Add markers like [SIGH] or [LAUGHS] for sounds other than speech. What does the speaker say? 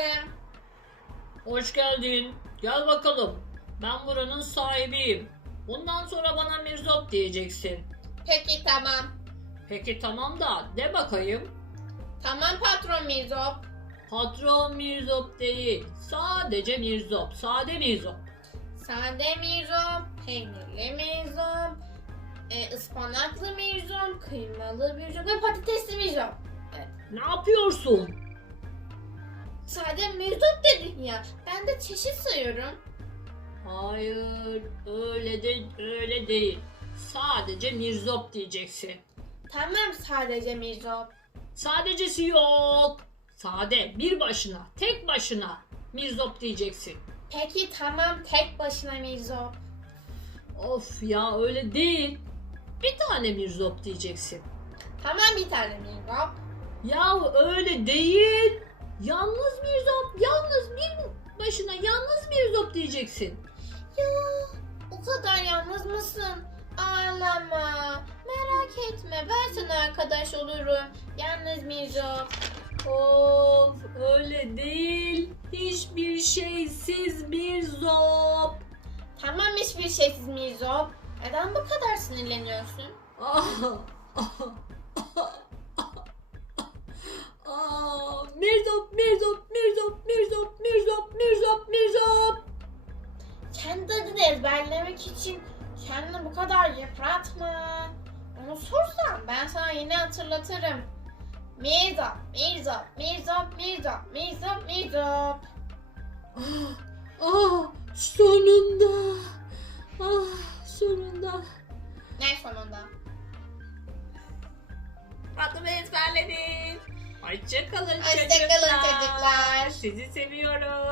Geldim. Hoş geldin. Gel bakalım. Ben buranın sahibiyim. Bundan sonra bana Mirzop diyeceksin. Peki tamam. Peki tamam da de bakayım. Tamam patron Mirzop. Patron Mirzop değil. Sadece Mirzop. Sade Mirzop. Sade Mirzop, peynirli Mirzop, e, ıspanaklı Mirzop, kıymalı Mirzop ve patatesli Mirzop. Ne yapıyorsun? Sade Mirzop dedin ya. Ben de çeşit sayıyorum. Hayır, öyle de öyle değil. Sadece Mirzop diyeceksin. Tamam sadece Mirzop. Sadecesi yok. Sade, bir başına, tek başına Mirzop diyeceksin. Peki tamam tek başına Mirzop. Of ya öyle değil. Bir tane Mirzop diyeceksin. Tamam bir tane Mirzop. Ya öyle değil. Yalnız Mirzop, yalnız bir başına yalnız Mirzop diyeceksin. Ya o kadar yalnız mısın? Ağlama. Merak etme ben sana arkadaş olurum. Yalnız Mirzop. Of öyle değil. Hiçbir şeysiz Mirzop. Tamam hiçbir şeysiz Mirzop. Neden bu kadar sinirleniyorsun? [LAUGHS] ezberlemek için kendini bu kadar yıpratma. Onu sorsan ben sana yine hatırlatırım. Mirzop, Mirzop, Mirzop, Mirzop, Mirzop, Mirzop. Ah, ah, sonunda. Ah, sonunda. Ne sonunda? Adımı ezberledin. Hoşçakalın Hoşça kalın çocuklar. Sizi seviyorum.